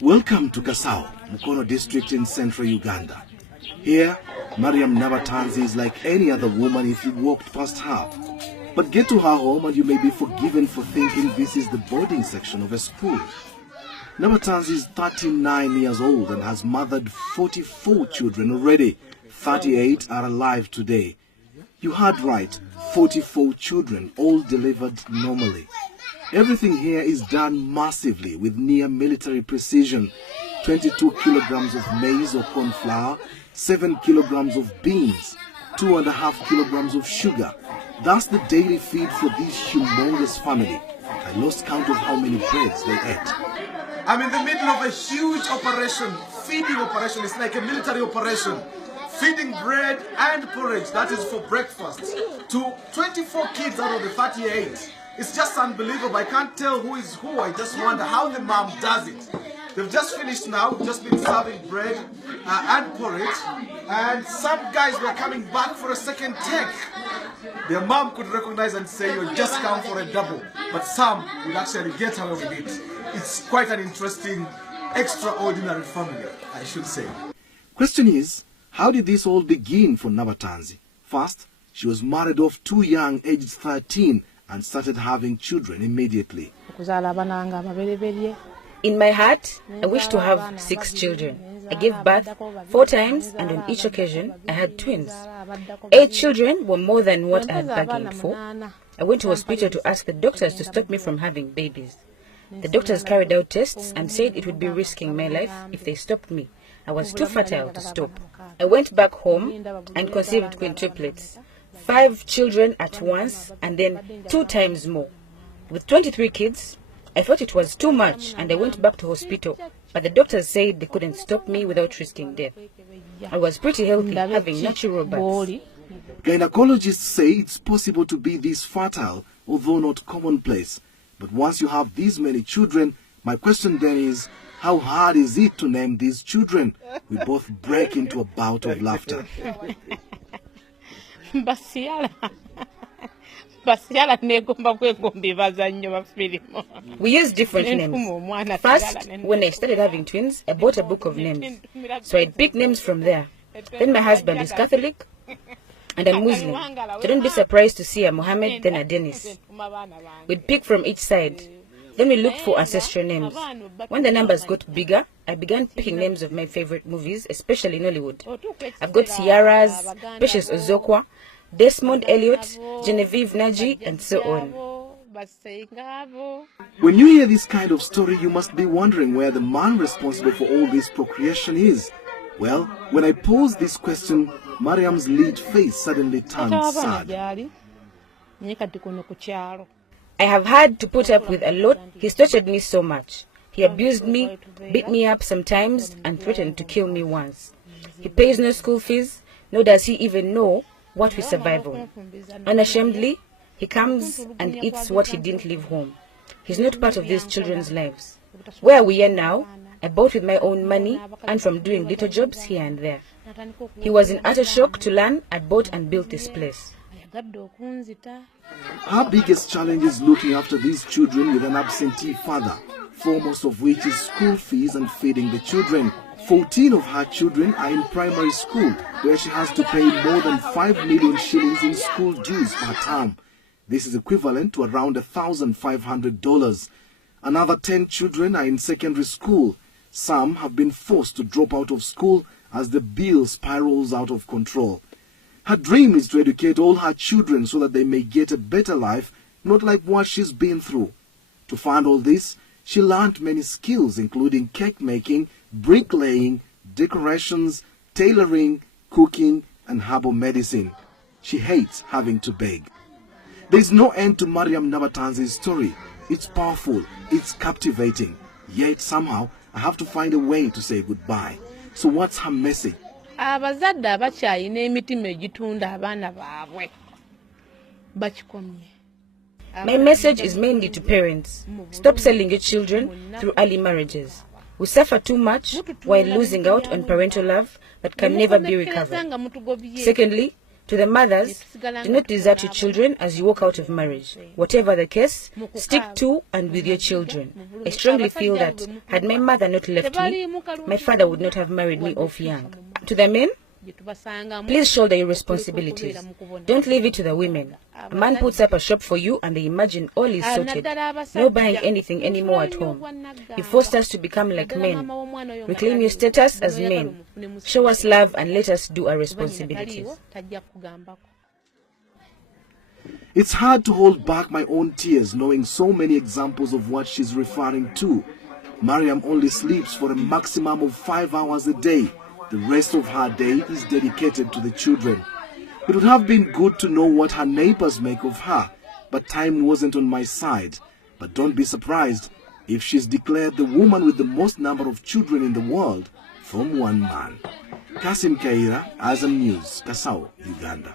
Welcome to Kasao, Mukono district in central Uganda. Here, Mariam Nabatanzi is like any other woman if you walked past her. But get to her home and you may be forgiven for thinking this is the boarding section of a school. Nabatanzi is 39 years old and has mothered 44 children already. 38 are alive today. You heard right, 44 children, all delivered normally. Everything here is done massively with near military precision. 22 kilograms of maize or corn flour, 7 kilograms of beans, 2.5 kilograms of sugar. That's the daily feed for this humongous family. I lost count of how many breads they ate. I'm in the middle of a huge operation, feeding operation. It's like a military operation. Feeding bread and porridge, that is for breakfast, to 24 kids out of the 38. It's just unbelievable. I can't tell who is who. I just wonder how the mom does it. They've just finished now, just been serving bread and porridge, and some guys were coming back for a second take. Their mom could recognize and say, "You just come for a double," but some would actually get away with it. It's quite an interesting, extraordinary family, I should say. Question is, how did this all begin for Nabatanzi? First, she was married off too young, aged 13, and started having children immediately. In my heart, I wish to have 6 children. I gave birth 4 times, and on each occasion, I had twins. 8 children were more than what I had bargained for. I went to hospital to ask the doctors to stop me from having babies. The doctors carried out tests and said it would be risking my life if they stopped me. I was too fertile to stop. I went back home and conceived quintuplets. 5 children at once and then 2 times more. With 23 kids, I thought it was too much and I went back to hospital, but the doctors said they couldn't stop me without risking death. I was pretty healthy, having natural births. Gynecologists say it's possible to be this fertile, although not commonplace. But once you have these many children, my question then is, how hard is it to name these children? We both break into a bout of laughter. We use different names. First, when I started having twins, I bought a book of names. So I'd pick names from there. Then my husband is Catholic and I'm Muslim. So don't be surprised to see a Mohammed, then a Dennis. We'd pick from each side. Then we looked for ancestral names. When the numbers got bigger, I began picking names of my favorite movies, especially Nollywood. I've got Ciara's, Precious Ozokwa, Desmond Elliot, Genevieve Naji, and so on. When you hear this kind of story, you must be wondering where the man responsible for all this procreation is. Well, when I posed this question, Mariam's lead face suddenly turned sad. I have had to put up with a lot. He's tortured me so much. He abused me, beat me up sometimes, and threatened to kill me once. He pays no school fees, nor does he even know what we survive on. Unashamedly, he comes and eats what he didn't leave home. He's not part of these children's lives. Where we are now, I bought with my own money and from doing little jobs here and there. He was in utter shock to learn I bought and built this place. Her biggest challenge is looking after these children with an absentee father, foremost of which is school fees and feeding the children. 14 of her children are in primary school, where she has to pay more than 5 million shillings in school dues per term. This is equivalent to around $1,500. Another 10 children are in secondary school. Some have been forced to drop out of school as the bill spirals out of control. Her dream is to educate all her children so that they may get a better life, not like what she's been through. To fund all this, she learned many skills including cake making, bricklaying, decorations, tailoring, cooking, and herbal medicine. She hates having to beg. There is no end to Mariam Nabatanzi's story. It's powerful, it's captivating. Yet somehow, I have to find a way to say goodbye. So what's her message? My message is mainly to parents. Stop selling your children through early marriages. We suffer too much while losing out on parental love that can never be recovered. Secondly, To the mothers, do not desert your children as you walk out of marriage. Whatever the case, stick to and with your children. I strongly feel that had my mother not left me, my father would not have married me off young. To the men, please shoulder your responsibilities. Don't leave it to the women. A man puts up a shop for you and they imagine all is sorted. No buying anything anymore at home. You forced us to become like men. Reclaim your status as men. Show us love and let us do our responsibilities. It's hard to hold back my own tears knowing so many examples of what she's referring to. Mariam only sleeps for a maximum of 5 hours a day. The rest of her day is dedicated to the children. It would have been good to know what her neighbors make of her, but time wasn't on my side. But don't be surprised if she's declared the woman with the most number of children in the world from one man. Kasim Kaira, Azam News, Kasao, Uganda.